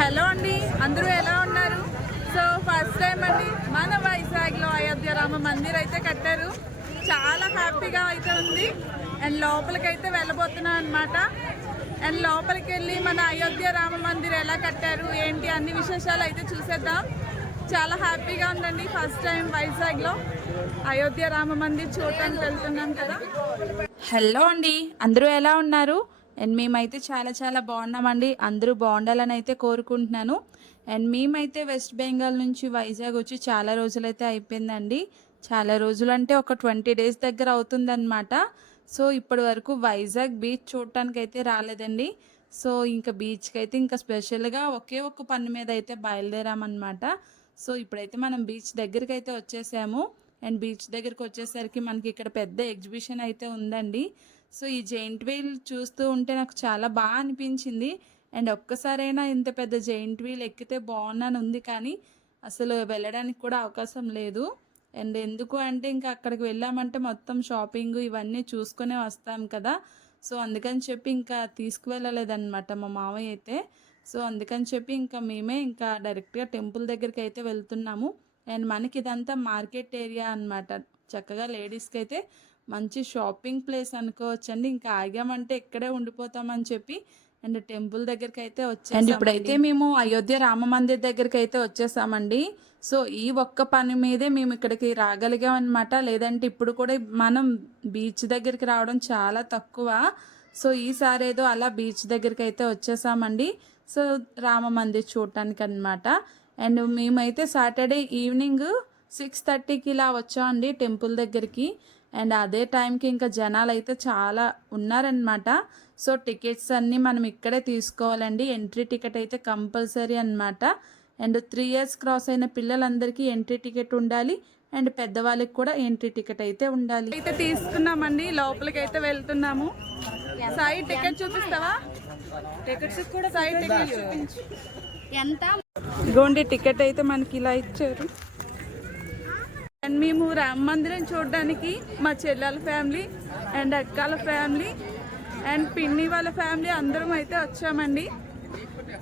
Hello అండి అందరూ ఎలా ఉన్నారు? సో ఫస్ట్ టైం అండి మన వైజాగ్లో అయోధ్య రామ మందిర్ అయితే కట్టారు. చాలా హ్యాపీగా అయితే ఉంది. అండ్ లోపలికి అయితే వెళ్ళబోతున్నాం అనమాట అండ్ లోపలికి వెళ్ళి మన అయోధ్య రామ మందిర్ ఎలా కట్టారు ఏంటి అన్ని విశేషాలు అయితే చూసేద్దాం. చాలా హ్యాపీగా ఉందండి ఫస్ట్ టైం వైజాగ్లో అయోధ్య రామ మందిర్ చూడటానికి వెళ్తున్నాం కదా. హలో అండి అందరూ ఎలా ఉన్నారు? అండ్ మేమైతే చాలా చాలా బాగున్నామండి. అందరూ బాగుండాలని అయితే కోరుకుంటున్నాను. అండ్ మేమైతే వెస్ట్ బెంగాల్ నుంచి వైజాగ్ వచ్చి చాలా రోజులైతే అయిపోయిందండి. చాలా రోజులు అంటే ఒక ట్వంటీ డేస్ దగ్గర అవుతుందన్నమాట. సో ఇప్పటి వరకు వైజాగ్ బీచ్ చూడటానికి అయితే రాలేదండి. సో ఇంకా బీచ్కి అయితే ఇంకా స్పెషల్గా ఒకే ఒక్క పని మీద అయితే బయలుదేరామన్నమాట. సో ఇప్పుడైతే మనం బీచ్ దగ్గరికి అయితే వచ్చేసాము. అండ్ బీచ్ దగ్గరికి వచ్చేసరికి మనకి ఇక్కడ పెద్ద ఎగ్జిబిషన్ అయితే ఉందండి. సో ఈ జైంట్ వీల్ చూస్తూ ఉంటే నాకు చాలా బాగా అనిపించింది. అండ్ ఒక్కసారైనా ఇంత పెద్ద జెయింట్ వీల్ ఎక్కితే బాగున్నాను ఉంది కానీ అసలు వెళ్ళడానికి కూడా అవకాశం లేదు. అండ్ ఎందుకు అంటే ఇంకా అక్కడికి వెళ్ళామంటే మొత్తం షాపింగ్ ఇవన్నీ చూసుకునే వస్తాం కదా. సో అందుకని చెప్పి ఇంకా తీసుకువెళ్ళలేదన్నమాట మా మామయ్య అయితే. సో అందుకని చెప్పి ఇంకా మేమే ఇంకా డైరెక్ట్గా టెంపుల్ దగ్గరికి అయితే వెళ్తున్నాము. అండ్ మనకి ఇదంతా మార్కెట్ ఏరియా అన్నమాట. చక్కగా లేడీస్కి అయితే మంచి షాపింగ్ ప్లేస్ అనుకోవచ్చండి. ఇంకా ఆగామంటే ఇక్కడే ఉండిపోతామని చెప్పి అండ్ టెంపుల్ దగ్గరికి అయితే వచ్చాం అండ్ ఇప్పుడైతే మేము అయోధ్య రామ మందిర్ దగ్గరికి అయితే వచ్చేసామండి. సో ఈ ఒక్క పని మీదే మేము ఇక్కడికి రాగలిగాం అనమాట లేదంటే ఇప్పుడు కూడా మనం బీచ్ దగ్గరికి రావడం చాలా తక్కువ. సో ఈసారి ఏదో అలా బీచ్ దగ్గరికి అయితే వచ్చేసామండి. సో రామ మందిర్ చూడటానికి అనమాట అండ్ మేమైతే సాటర్డే ఈవినింగ్ సిక్స్ థర్టీకి ఇలా వచ్చామండి టెంపుల్ దగ్గరికి. అండ్ అదే టైంకి ఇంకా జనాలు అయితే చాలా ఉన్నారనమాట సో టికెట్స్ అన్నీ మనం ఇక్కడే తీసుకోవాలండి. ఎంట్రీ టికెట్ అయితే కంపల్సరీ అనమాట అండ్ త్రీ ఇయర్స్ క్రాస్ అయిన పిల్లలందరికీ ఎంట్రీ టికెట్ ఉండాలి. అండ్ పెద్దవాళ్ళకి కూడా ఎంట్రీ టికెట్ అయితే ఉండాలి. అయితే తీసుకున్నామండి. లోపలికి అయితే వెళ్తున్నాము. సాయి టికెట్ చూపిస్తావా? టికెట్స్ కూడా సాయి టికెట్ చూపించు. ఎంత? గోండి టికెట్ అయితే మనకి ఇలా ఇచ్చారు. అండ్ మేము రామ మందిరం చూడడానికి మా చెల్లెల ఫ్యామిలీ అండ్ అక్కల ఫ్యామిలీ అండ్ పిన్ని వాళ్ళ ఫ్యామిలీ అందరం అయితే వచ్చామండి.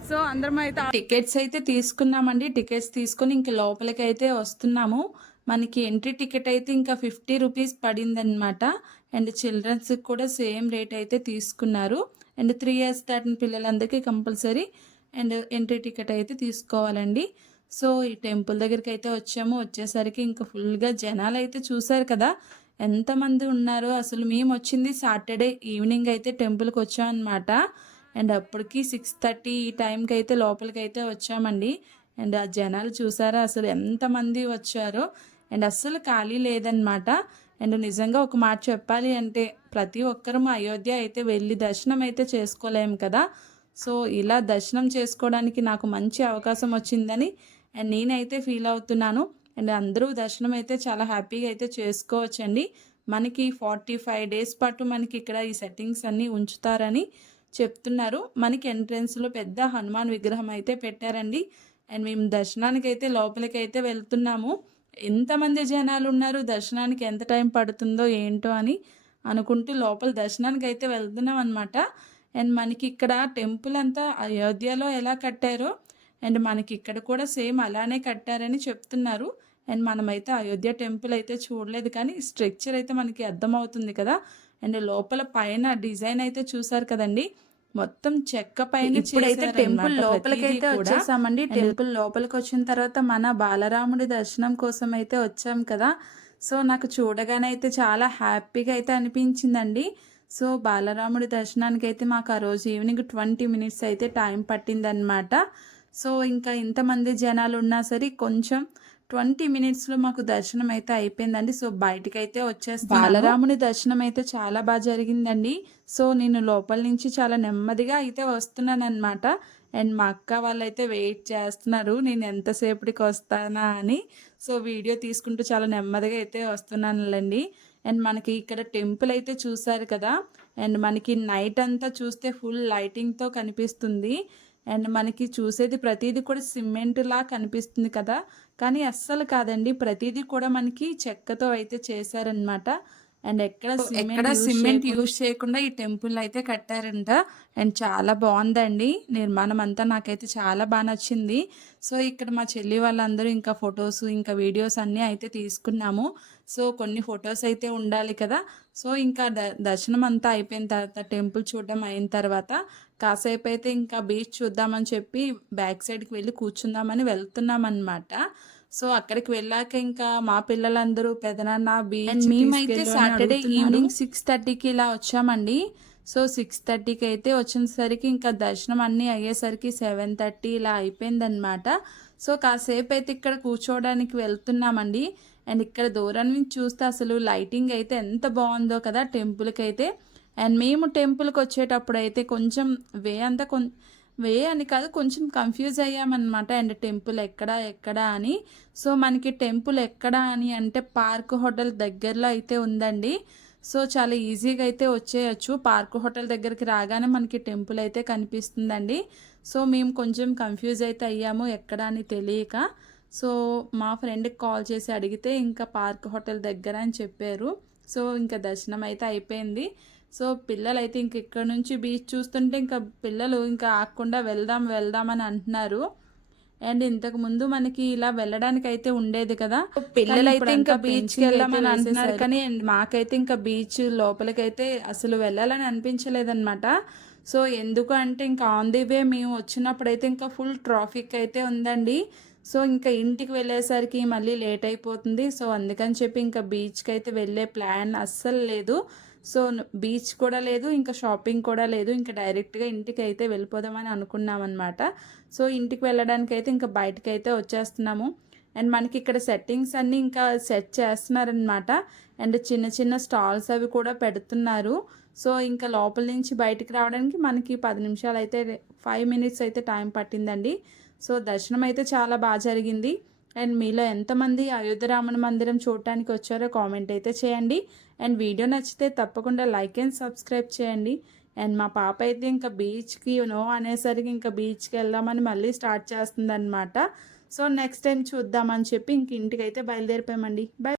సో అందరం అయితే టికెట్స్ అయితే తీసుకున్నామండి. టికెట్స్ తీసుకుని ఇంక లోపలికి అయితే వస్తున్నాము. మనకి ఎంట్రీ టికెట్ అయితే ఇంకా ఫిఫ్టీ రూపీస్ పడిందనమాట అండ్ చిల్డ్రన్స్కి కూడా సేమ్ రేట్ అయితే తీసుకున్నారు. అండ్ త్రీ ఇయర్స్ దాటిన పిల్లలందరికీ కంపల్సరీ అండ్ ఎంట్రీ టికెట్ అయితే తీసుకోవాలండి. సో ఈ టెంపుల్ దగ్గరికి అయితే వచ్చాము. వచ్చేసరికి ఇంకా ఫుల్గా జనాలు అయితే చూసారు కదా. ఎంతమంది ఉన్నారు? అసలు మేము వచ్చింది సాటర్డే ఈవినింగ్ అయితే టెంపుల్కి వచ్చామన్నమాట. అండ్ అప్పటికి సిక్స్ థర్టీ ఈ టైంకి అయితే లోపలికి అయితే వచ్చామండి. అండ్ ఆ జనాలు చూసారా? అసలు ఎంతమంది వచ్చారో? అండ్ అస్సలు ఖాళీ లేదనమాట అండ్ నిజంగా ఒక మాట చెప్పాలి అంటే ప్రతి ఒక్కరూ అయోధ్య అయితే వెళ్ళి దర్శనం అయితే చేసుకోలేము కదా. సో ఇలా దర్శనం చేసుకోవడానికి నాకు మంచి అవకాశం వచ్చిందని అండ్ నేనైతే ఫీల్ అవుతున్నాను. అండ్ అందరూ దర్శనం అయితే చాలా హ్యాపీగా అయితే చేసుకోవచ్చండి. మనకి ఫార్టీ ఫైవ్ డేస్ పాటు మనకి ఇక్కడ ఈ సెట్టింగ్స్ అన్నీ ఉంచుతారని చెప్తున్నారు. మనకి ఎంట్రన్స్లో పెద్ద హనుమాన్ విగ్రహం అయితే పెట్టారండి. అండ్ మేము దర్శనానికి అయితే లోపలికి అయితే వెళ్తున్నాము. ఎంతమంది జనాలు ఉన్నారు? దర్శనానికి ఎంత టైం పడుతుందో ఏంటో అని అనుకుంటూ లోపల దర్శనానికి అయితే వెళ్తున్నాం అనమాట అండ్ మనకి ఇక్కడ టెంపుల్ అంతా అయోధ్యలో ఎలా కట్టారో అండ్ మనకి ఇక్కడ కూడా సేమ్ అలానే కట్టారని చెప్తున్నారు. అండ్ మనమైతే అయోధ్య టెంపుల్ అయితే చూడలేదు కానీ స్ట్రక్చర్ అయితే మనకి అర్థమవుతుంది కదా. అండ్ లోపల పైన డిజైన్ అయితే చూసారు కదండి. మొత్తం చెక్క పైన ఇప్పుడైతే టెంపుల్ లోపలికి అయితే వచ్చేసామండి. టెంపుల్ లోపలికి వచ్చిన తర్వాత మన బాలరాముడి దర్శనం కోసం అయితే వచ్చాం కదా. సో నాకు చూడగానే అయితే చాలా హ్యాపీగా అయితే అనిపించిందండి. సో బాలరాముడి దర్శనానికి అయితే మాకు ఆ రోజు ఈవినింగ్ ట్వంటీ మినిట్స్ అయితే టైం పట్టిందనమాట సో ఇంకా ఇంతమంది జనాలు ఉన్నా సరే కొంచెం ట్వంటీ మినిట్స్లో మాకు దర్శనం అయితే అయిపోయిందండి. సో బయటకు అయితే వచ్చేస్తాను బాలరాముని దర్శనం అయితే చాలా బాగా జరిగిందండి. సో నేను లోపల నుంచి చాలా నెమ్మదిగా అయితే వస్తున్నాను అనమాట అండ్ మా అక్క వాళ్ళైతే వెయిట్ చేస్తున్నారు. నేను ఎంతసేపటికి వస్తానా అని. సో వీడియో తీసుకుంటూ చాలా నెమ్మదిగా అయితే వస్తున్నానులేండి. అండ్ మనకి ఇక్కడ టెంపుల్ అయితే చూసారు కదా. అండ్ మనకి నైట్ అంతా చూస్తే ఫుల్ లైటింగ్తో కనిపిస్తుంది. అండ్ మనకి చూసేది ప్రతిదీ కూడా సిమెంట్ లా కనిపిస్తుంది కదా. కానీ అస్సలు కాదండి ప్రతిదీ కూడా మనకి చెక్కతో అయితే చేశారనమాట అండ్ ఎక్కడ ఎక్కడ సిమెంట్ యూజ్ చేయకుండా ఈ టెంపుల్ అయితే కట్టారంట. అండ్ చాలా బాగుందండి. నిర్మాణం అంతా నాకైతే చాలా బాగా నచ్చింది. సో ఇక్కడ మా చెల్లి వాళ్ళందరూ ఇంకా ఫొటోస్ ఇంకా వీడియోస్ అన్నీ అయితే తీసుకున్నాము. సో కొన్ని ఫొటోస్ అయితే ఉండాలి కదా. సో ఇంకా ద దర్శనం అంతా అయిపోయిన తర్వాత టెంపుల్ చూడడం అయిన తర్వాత కాసేపు అయితే ఇంకా బీచ్ చూద్దామని చెప్పి బ్యాక్ సైడ్కి వెళ్ళి కూర్చుందామని వెళ్తున్నాం అనమాట సో అక్కడికి వెళ్ళాక ఇంకా మా పిల్లలందరూ పెదనాన్న బీచ్ మేమైతే సాటర్డే ఈవినింగ్ సిక్స్ థర్టీకి ఇలా వచ్చామండి. సో సిక్స్ థర్టీకి అయితే వచ్చేసరికి ఇంకా దర్శనం అన్నీ అయ్యేసరికి సెవెన్ థర్టీ ఇలా అయిపోయిందనమాట సో కాసేపు అయితే ఇక్కడ కూర్చోవడానికి వెళ్తున్నామండి. అండ్ ఇక్కడ దూరం నుంచి చూస్తే అసలు లైటింగ్ అయితే ఎంత బాగుందో కదా టెంపుల్కి అయితే. అండ్ మేము టెంపుల్కి వచ్చేటప్పుడు అయితే కొంచెం వే అంతా కొం వే అని కాదు కొంచెం కన్ఫ్యూజ్ అయ్యామన్నమాట. అండ్ టెంపుల్ ఎక్కడ ఎక్కడ అని. సో మనకి టెంపుల్ ఎక్కడ అని అంటే పార్క్ హోటల్ దగ్గరలో అయితే ఉందండి. సో చాలా ఈజీగా అయితే వచ్చేయచ్చు. పార్క్ హోటల్ దగ్గరికి రాగానే మనకి టెంపుల్ అయితే కనిపిస్తుందండి. సో మేము కొంచెం కన్ఫ్యూజ్ అయితే అయ్యాము ఎక్కడ అని తెలియక. సో మా ఫ్రెండ్కి కాల్ చేసి అడిగితే ఇంకా పార్క్ హోటల్ దగ్గర అని చెప్పారు. సో ఇంకా దర్శనం అయితే అయిపోయింది. సో పిల్లలు అయితే ఇంక ఇక్కడ నుంచి బీచ్ చూస్తుంటే ఇంకా పిల్లలు ఇంకా ఆగకుండా వెళ్దాం వెళ్దాం అని అంటున్నారు. అండ్ ఇంతకు ముందు మనకి ఇలా వెళ్ళడానికి అయితే ఉండేది కదా. పిల్లలు అయితే ఇంకా బీచ్కి వెళ్దామని అంటున్నారు కానీ and మాకైతే ఇంకా బీచ్ లోపలికైతే అసలు వెళ్ళాలని అనిపించలేదన్నమాట. సో ఎందుకు అంటే ఇంకా ఆన్ ది వే మేము వచ్చినప్పుడు అయితే ఇంకా ఫుల్ ట్రాఫిక్ అయితే ఉందండి. సో ఇంకా ఇంటికి వెళ్ళేసరికి మళ్ళీ లేట్ అయిపోతుంది. సో అందుకని చెప్పి ఇంకా బీచ్కి అయితే వెళ్ళే ప్లాన్ అస్సలు లేదు. సో బీచ్ కూడా లేదు ఇంకా షాపింగ్ కూడా లేదు ఇంకా డైరెక్ట్గా ఇంటికి అయితే వెళ్ళిపోదామని అనుకున్నాం అనమాట సో ఇంటికి వెళ్ళడానికి అయితే ఇంకా బయటకు అయితే వచ్చేస్తున్నాము. అండ్ మనకి ఇక్కడ సెట్టింగ్స్ అన్నీ ఇంకా సెట్ చేస్తున్నారనమాట అండ్ చిన్న చిన్న స్టాల్స్ అవి కూడా పెడుతున్నారు. సో ఇంకా లోపల నుంచి బయటికి రావడానికి మనకి పది నిమిషాలు అయితే ఫైవ్ మినిట్స్ అయితే టైం పట్టిందండి. సో దర్శనం అయితే చాలా బాగా జరిగింది. అండ్ మీలో ఎంతమంది అయోధ్యరామన మందిరం చూడటానికి వచ్చారో కామెంట్ అయితే చేయండి. అండ్ వీడియో నచ్చితే తప్పకుండా లైక్ అండ్ సబ్స్క్రైబ్ చేయండి. అండ్ మా పాప అయితే ఇంకా బీచ్కి నో అనేసరికి ఇంకా బీచ్కి వెళ్దామని మళ్ళీ స్టార్ట్ చేస్తుందన్నమాట. సో నెక్స్ట్ టైం చూద్దామని చెప్పి ఇంక ఇంటికి అయితే బయలుదేరిపోయామండి. బై